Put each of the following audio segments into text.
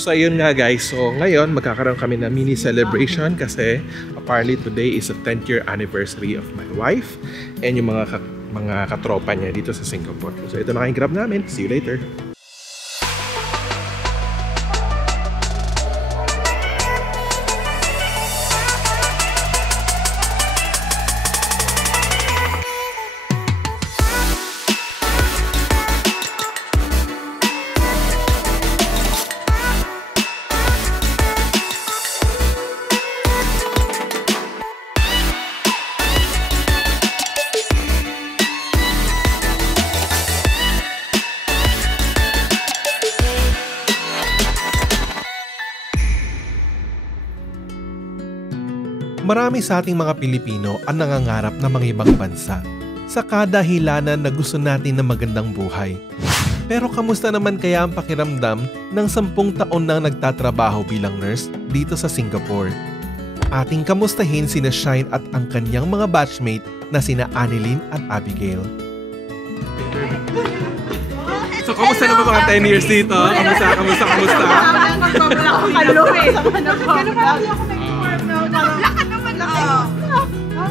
So ayun nga guys, so ngayon magkakaroon kami ng mini celebration kasi apparently today is a 10th year anniversary of my wife and yung mga katropa niya dito sa Singapore. So ito na kayong grab namin. See you later! Marami sa ating mga Pilipino ang nangangarap na mangibang bansa sa kadahilanan na gusto natin ng magandang buhay. Pero kamusta naman kaya ang pakiramdam ng 10 taon nang nagtatrabaho bilang nurse dito sa Singapore? Ating kamustahin sina Shine at ang kanyang mga batchmate na sina Annalyn at Abigail. So, kamusta na ba mga 10 years dito? Kamusta?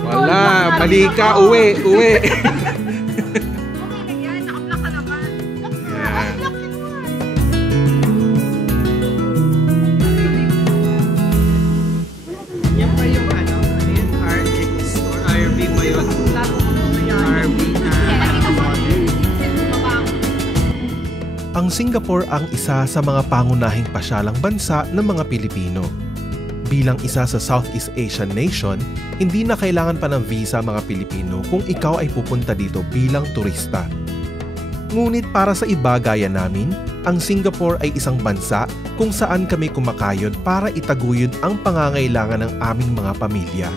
Wala, mali ka, uwi. Yan pa yung RX or RV ba yun? RV na Ang Singapore ang isa sa mga pangunahing pasyalang bansa ng mga Pilipino. Bilang isa sa Southeast Asian nation, hindi na kailangan pa ng visa mga Pilipino kung ikaw ay pupunta dito bilang turista. Ngunit para sa iba gaya namin, ang Singapore ay isang bansa kung saan kami kumakayod para itaguyod ang pangangailangan ng aming mga pamilya.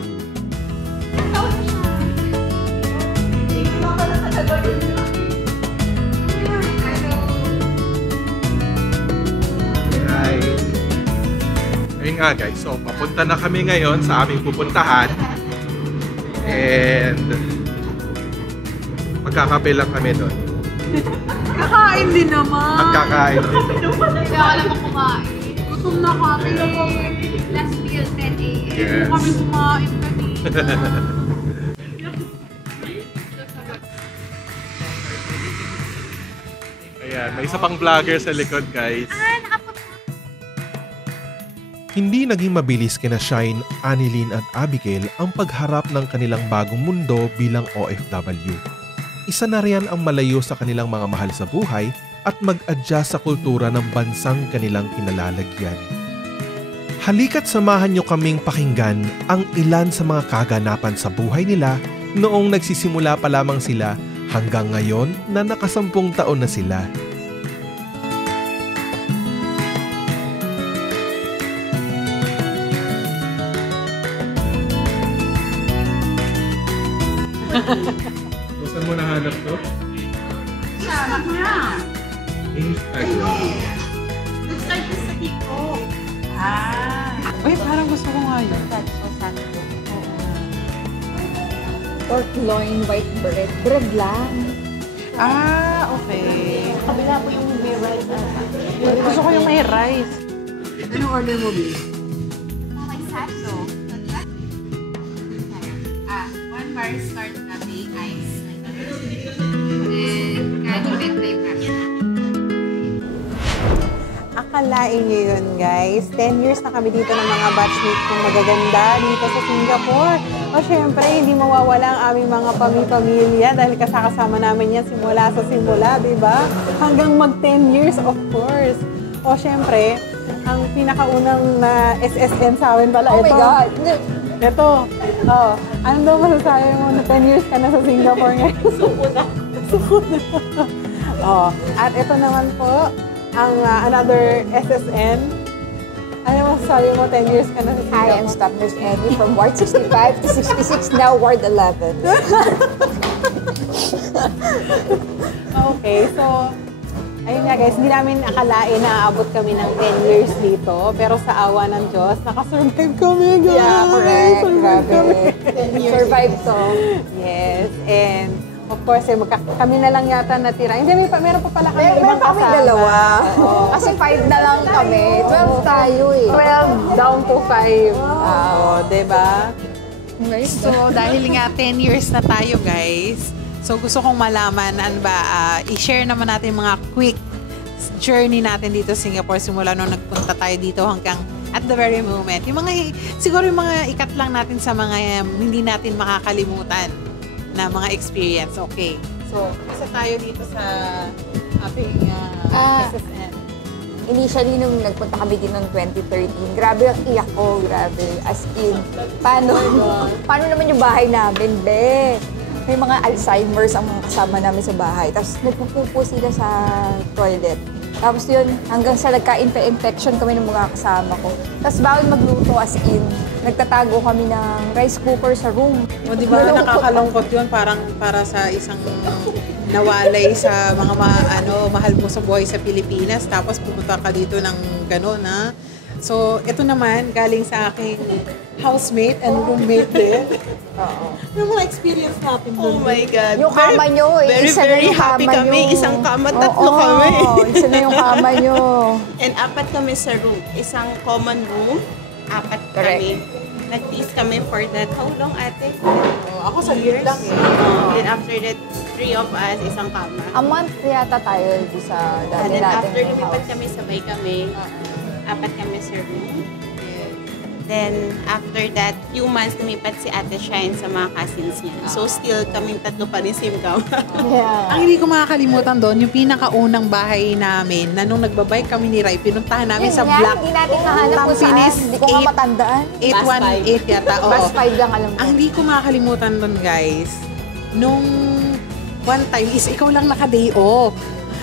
Ayun nga guys, so papunta na kami ngayon sa aming pupuntahan and magkakape lang kami doon. Kakain din naman! Magkakain din. Kaya alam mo kumain. Gutom na kami. Last meal 10 a.m. Yes. Kami kumain kanina. Ayan, may isa pang vlogger sa likod guys. Hindi naging mabilis kina Shine, Annalyn at Abigail ang pagharap ng kanilang bagong mundo bilang OFW. Isa na riyan ang malayo sa kanilang mga mahal sa buhay at mag-adjust sa kultura ng bansang kanilang kinalalagyan. Halika't samahan nyo kaming pakinggan ang ilan sa mga kaganapan sa buhay nila noong nagsisimula pa lamang sila hanggang ngayon na naka-10 taon na sila. Saan mo nahanap to? Instagram. Nag-start ko sa TikTok. Uy, parang gusto ko nga yun. Pork loin, white bread. Bread lang. Okay. Kabila po yung may rice. Gusto ko yung may rice. Anong order mo, babe? Okay, sato. One bar start latte, ice. Then, kanin may pasta. Akalain nyo yun, guys. 10 years na kami dito ng mga batchmate kong magaganda dito sa Singapore. O syempre, hindi mawawala ang aming mga pamilya dahil kasama namin yan simula, di ba? Hanggang mag 10 years, of course. O syempre, ang pinakaunang na SSN sa amin pala, Oh my God! Ito. Ano daw masasabi mo na 10 years ka na sa Singapore ngayon? Suko na. At ito naman po, ang another SSN. Ano masasabi mo 10 years ka na sa Singapore? Hi, I'm Staff Nurse Eddie from Ward 65 to 66, now Ward 11. Okay, so ayun nga guys, hindi namin akalain na aabot kami ng 10 years dito. Pero sa awa ng Diyos, nakasurvive kami guys! Yeah, correct. Grabe. 10 years. Survive to. Yes, and Of course, kami na lang yata natira. Hindi, meron pa pala kami ibang Meron pa kami kasama. dalawa. Kasi 5 na lang kami. 12 tayo eh. 12 down to 5. Diba? Nice. So, dahil nga 10 years na tayo, guys, so gusto kong malaman, i-share naman natin mga quick journey natin dito sa Singapore simula nung nagpunta tayo dito hanggang at the very moment. Yung mga, siguro yung mga ikat lang natin sa mga hindi natin makakalimutan na mga experience. Okay. So, isa tayo dito sa ating SSN. Initially, nung nagpunta kami din noong 2013, grabe ang iyak ko, grabe. As in, paano naman yung bahay namin, be? May mga Alzheimer's ang mga kasama namin sa bahay. Tapos nagpupupo sila sa toilet. Tapos yun, hanggang sa nagka-infection kami ng mga kasama ko. Tapos bawal magluto, as in, nagtatago kami ng rice cooker sa room. O, di ba nakakalungkot yun? Parang para sa isang nawalay sa mga mahal mo sa buhay sa Pilipinas. Tapos pupunta ka dito ng gano'n, ha? So, ito naman, galing sa aking housemate and roommate din. Yung mga experience natin doon. Oh my God. Yung kama nyo, isa na yung happy kama kami. nyo. Isang kama, tatlo kami. Isa na yung kama nyo. And 4 kami sa room. Isang common room, 4 kami. Nag-tease kami for that. How long, ate? Ako sa years lang eh. Then after that, 3 of us, isang kama. A month yata tayo dito sa And dati then natin after yung lumipat house. kami, sabay kami. 4 kami sa room. Then after that, few months lumipat si Ate Shine sa mga cousins niya. So still kaming tatlo pa ni same kama. Yeah. Ang hindi ko makakalimutan doon, yung pinakaunang bahay namin na nung nagbabike kami ni Rai, pinuntahan namin sa Yun nga, Black hindi natin nahanap kung saan. Tampines Hindi ko nga matandaan. 818 yata. Oo. Bus 5 lang alam ko. Ang hindi ko makakalimutan doon, guys, nung one time is ikaw lang naka-day off.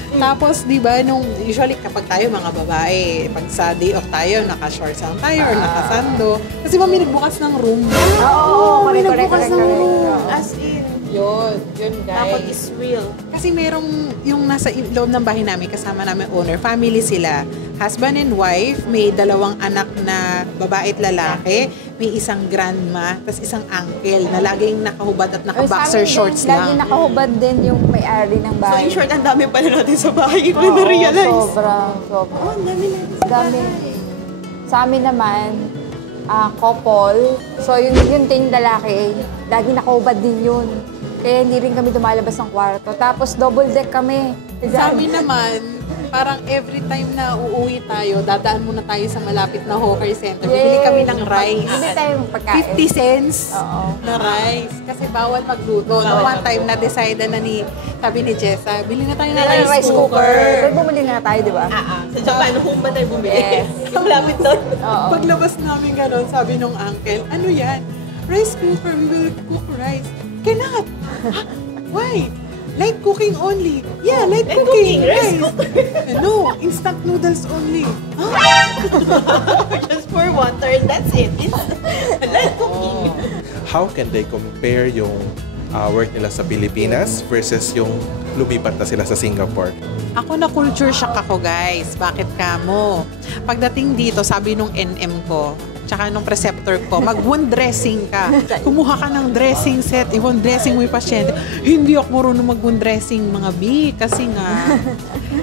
Tapos, di ba, nung usually kapag tayo mga babae, pag sa day off tayo, naka-shorts lang tayo or naka-sando. Kasi may nagbukas ng room. Oo, may correct, nagbukas correct, ng correct. room. Oo. As in, Yun dapat guys. is real. Kasi merong yung nasa loob ng bahay namin, kasama namin owner, family sila. Husband and wife, may 2 anak na babae at lalaki, may isang grandma, tapos isang uncle na laging nakahubad at naka-boxer shorts Lagi lang. nakahubad din yung may-ari ng So bahay. in short, ang dami pala natin sa bahay. Hindi ko Oo, na-realize. Sobrang. Oh, ang dami natin sa Dami. Sa amin naman, couple. So, yung ting lalaki, lagi nakahubad din yun. Kaya hindi rin kami dumalabas ng kwarto. Tapos, double deck kami. Sa amin naman, parang every time na uuwi tayo, dadaan muna tayo sa malapit na hawker center. Bibili kami ng rice. Bibili tayo ng pagkain. 50 cents Oo. na rice. Kasi bawal magluto. No, one time na-decide na sabi ni Jessa, bili na tayo ng rice cooker. Pero bumili nga tayo, di ba? Sa Japan, home ba tayo bumili? Yes. Yung lapit doon. Oo. Paglabas namin gano'n, sabi nung uncle, ano yan? Rice cooker, we will cook rice. Cannot! "Huh? Why? Light cooking only. Yeah, light cooking. rice No, instant noodles only. Huh? Just for water, and that's it. It's light cooking. How can they compare yung work nila sa Pilipinas versus yung lumipat na sila sa Singapore? Ako na culture shock ako, guys. Bakit kamo? Pagdating dito, sabi nung NM ko, tsaka nung preceptor ko, mag-wound dressing ka. Kumuha ka ng dressing set, i-wound dressing mo yung pasyente. Hindi ako marunong mag-wound dressing, mga B, kasi nga,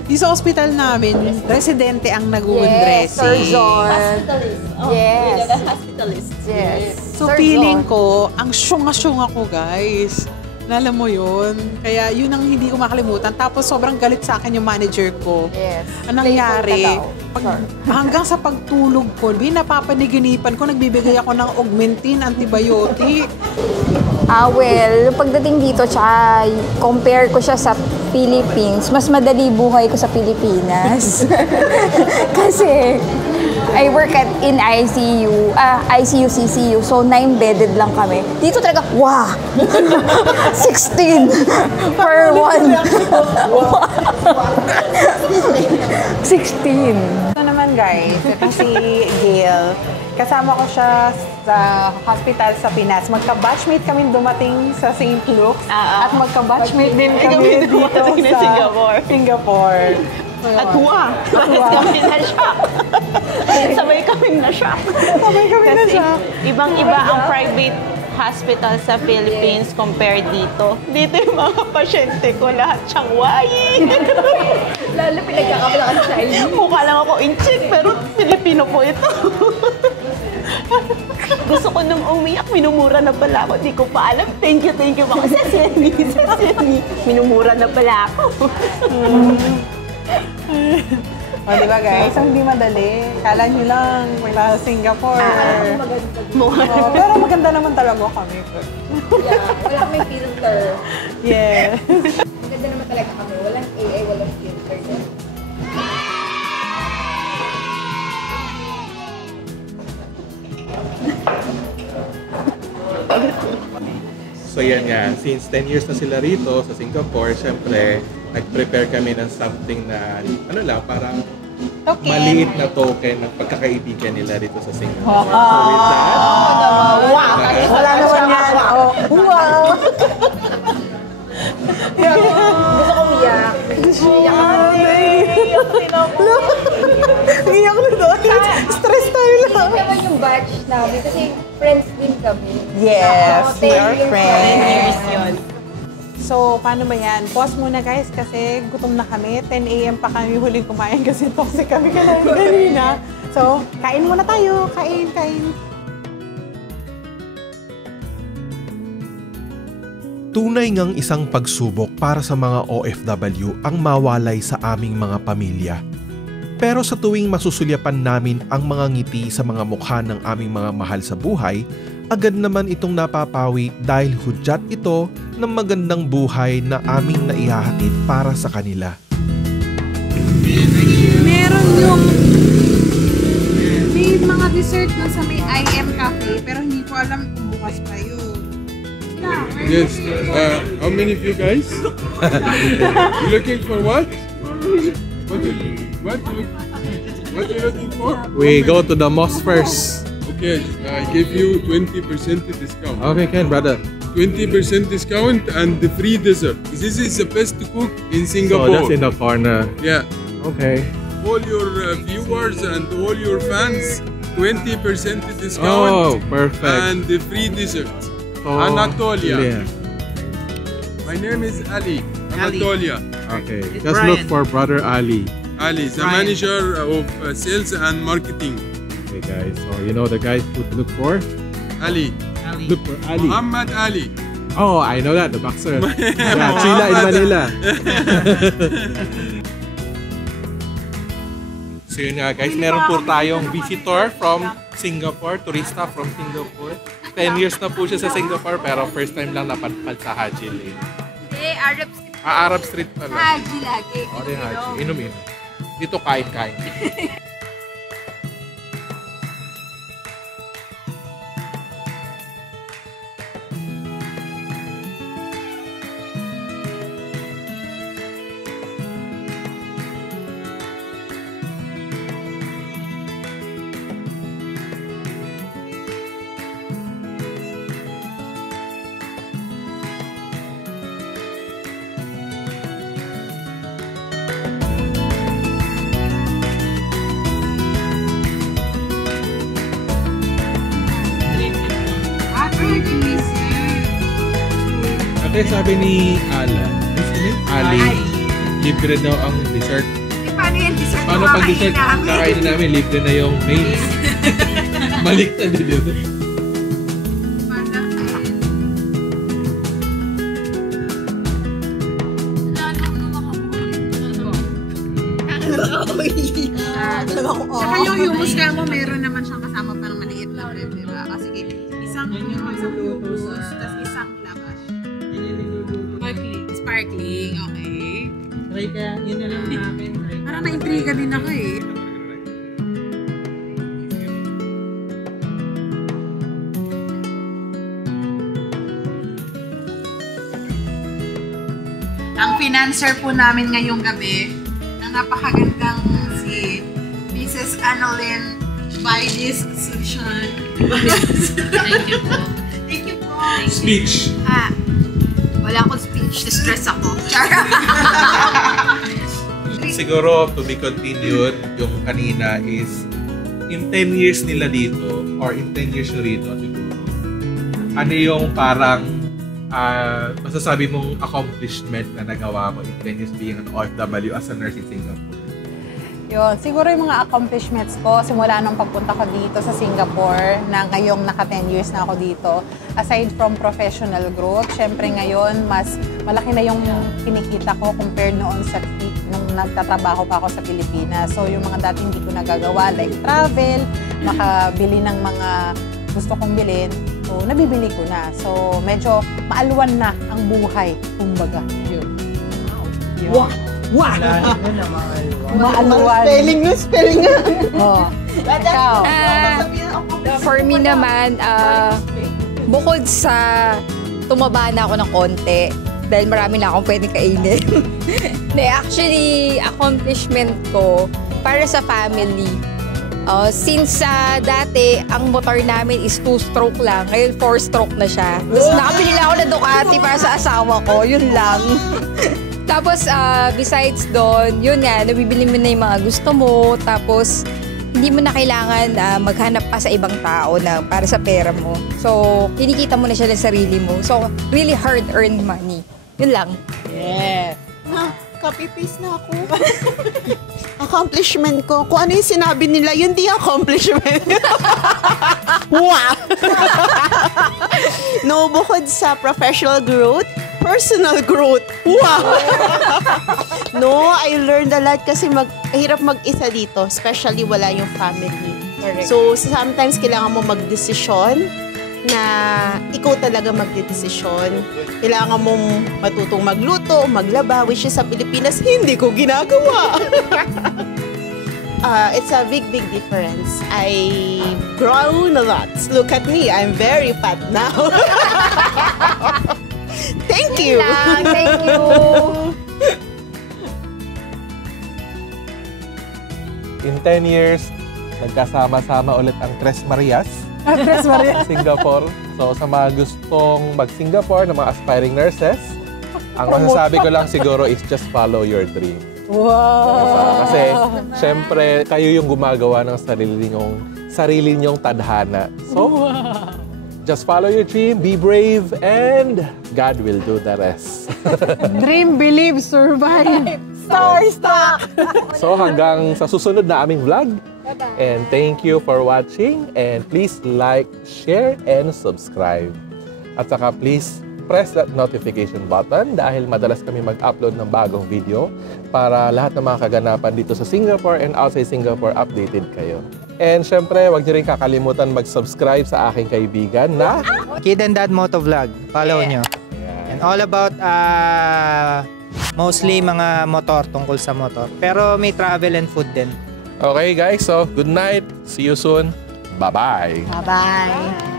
di sa hospital namin, residente ang nag-wound dressing. surgeon. Hospitalist. Oh, Yes. we got a hospitalist. Yes. So, feeling ko, ang syunga-syunga ko, guys. Alam mo yun? Kaya yun ang hindi ko makalimutan. Tapos sobrang galit sa akin yung manager ko. Yes. Anong nangyari? Playful ka daw. Hanggang sa pagtulog ko, napapaniginipan ko, nagbibigay ako ng Augmentin, antibiotic. Well, yung pagdating dito, tsaka compare ko siya sa Philippines, mas madali buhay ko sa Pilipinas. Kasi, I work in ICU, CCU, so 9-bedded lang kami. Dito talaga, wow! 16 per one. 16. Ito naman guys, ito si Gail. Kasama ko siya sa hospital sa Pinas. Magka-batchmate kami dumating sa St. Luke's at magka-batchmate din kami dito sa Singapore. At huwa. Kami na-shock. Sabay kaming na-shock. Sabay kami na siya. Ibang-iba ang private hospital sa Philippines compared dito. Dito yung mga pasyente ko, lahat siyang white. Lalo pinagkakabala ka sa Chinese. Mukha lang ako in-check, pero Filipino po ito. Gusto ko nung umiyak, minumura na pala ako. Di ko pa alam. Thank you mga Sesemi. Minumura na pala ako. O, diba guys? Ang hindi madali. Kala nyo lang, wala sa Singapore. Pero maganda naman talaga kami. Yeah, wala kami filter. Yeah. Maganda naman talaga kami. Walang AI, walang filter. So yan nga, since 10 years na sila rito sa Singapore, syempre, nag-prepare kami ng something na, ano lang, parang Token. maliit na token ng pagkakaibigan nila rito sa Singapore. So with that, Wow! Wala naman yan. Oh, wow! Gusto ko umiyak. Iyak na doon. Stress tayo lang. Hindi naman yung batch namin kasi friends din kami. Yes, we 10 are years friends. Yun. So, paano ba yan? Pause muna guys kasi gutom na kami. 10 a.m. pa kami huling kumain kasi toxic kami kanina. So, kain muna tayo. Kain. tunay ngang isang pagsubok para sa mga OFW ang mawalay sa aming mga pamilya. Pero sa tuwing masusulyapan namin ang mga ngiti sa mga mukha ng aming mga mahal sa buhay, agad naman itong napapawi dahil hudyat ito ng magandang buhay na aming naihahatid para sa kanila. Meron yung may mga dessert dun sa may IM Cafe, pero hindi ko alam kung bukas pa yun. Yes. How many of you guys? You looking for what? What you looking for? We go to the mosque first. Okay, I give you 20% discount. Okay, Ken, brother. 20% discount and the free dessert. This is the best cook in So Singapore. that's in the corner. Yeah. Okay. All your viewers and all your fans, 20% discount. Oh, perfect. And the free dessert. So, Anatolia. yeah. My name is Ali. Anatolia. Okay, It's just Brian. look for brother Ali. Ali, the Brian. manager of sales and marketing. Okay, guys. So you know the guys who to look for? Ali. Look for Ali. Muhammad Ali. Oh, I know that, the boxer. Yeah, Chila in Manila. So yun nga guys, meron po tayong visitor from Singapore, turista from Singapore. 10 years na po siya sa Singapore pero first time lang napadpad sa Haji Lane. Hindi, Arab Street. Arab Street pala. Haji lagi. O, di Haji. Inom. Dito kain-kain. Ate, sabi ni Alan, Ali, libre daw ang dessert. Eh, paano yung dessert? Paano pag dessert? Kakainin namin, libre na yung mains. Baliktad din dito. Saka yung hummus kaya mo, meron naman siyang kasama parang maliit na bread, diba? O sige, isang hummus, tapos isang labash. Sparkling, okay. Try ka, yun na lang namin. Parang na-intriga din ako eh. Ang financer po namin ngayong gabi, ang napakagandang si Mrs. Annalyn by this session. Thank you po. Thank you po. Speech. Wala akong speech. Stress ako. Char. Siguro, to be continued, yung kanina is, in 10 years nila dito, or in 10 years nyo rito, siguro, ano yung parang masasabi mong accomplishment na nagawa mo in 10 years being an OFW as a nurse in Singapore? Yun, siguro yung mga accomplishments ko simula nung pagpunta ko dito sa Singapore na ngayong naka 10 years na ako dito. Aside from professional growth, syempre ngayon mas malaki na yung kinikita ko compared noon sa peak nung nagtatrabaho pa ako sa Pilipinas. So yung mga dati hindi ko nagagawa like travel, makabili ng mga gusto kong bilhin, so nabibili ko na. So medyo maalwan na ang buhay, kumbaga. Yun. Wow! Wow! Maalwan. Spelling nga. Oh. Ikaw. For me naman, bukod sa tumaba na ako ng konti, dahil marami na akong pwedeng kainin. Actually, accomplishment ko para sa family. Since dati, ang motor namin is 2-stroke lang. Ngayon, 4-stroke na siya. Tapos nakabili lang ako ng Ducati para sa asawa ko. Yun lang. Tapos, besides doon, yun nga, nabibili mo na yung mga gusto mo. Tapos, hindi mo na kailangan maghanap pa sa ibang tao na para sa pera mo. So, kinikita mo na siya ng sarili mo. So, really hard-earned money. Yun lang. Yeah. Copy-paste na ako. Accomplishment ko. Kung ano yung sinabi nila, yun di accomplishment. Wow! No, bukod sa professional growth, personal growth. Wow! No, I learned a lot kasi hirap mag-isa dito, especially wala yung family. Correct. So, sometimes kailangan mo mag-desisyon na ikaw talaga magdedesisyon. Kailangan mong matutong magluto, maglaba, which is sa Pilipinas, hindi ko ginagawa. It's a big difference. I've grown a lot. Look at me, I'm very fat now. Thank you. Thank you. In 10 years, nagkasama-sama ulit ang Tres Marias. Tres Marias. Singapore. So sa mga gustong mag-Singapore na mga aspiring nurses, ang masasabi ko lang siguro is just follow your dream. Wow! Kasi syempre kayo yung gumagawa ng sarili nyong tadhana. So just follow your dream, be brave, and God will do the rest. Dream, believe, survive. Star! So hanggang sa susunod na aming vlog. And thank you for watching. And please like, share, and subscribe. At saka please press that notification button dahil madalas kami mag-upload ng bagong video para lahat ng mga kaganapan dito sa Singapore and outside Singapore updated kayo. And syempre, huwag niyo rin kakalimutan mag-subscribe sa aking kaibigan na Kid and Dad Motovlog. Follow nyo. And all about mostly mga motor, tungkol sa motor. Pero may travel and food din. Okay guys, so good night. See you soon. Bye-bye. Bye-bye.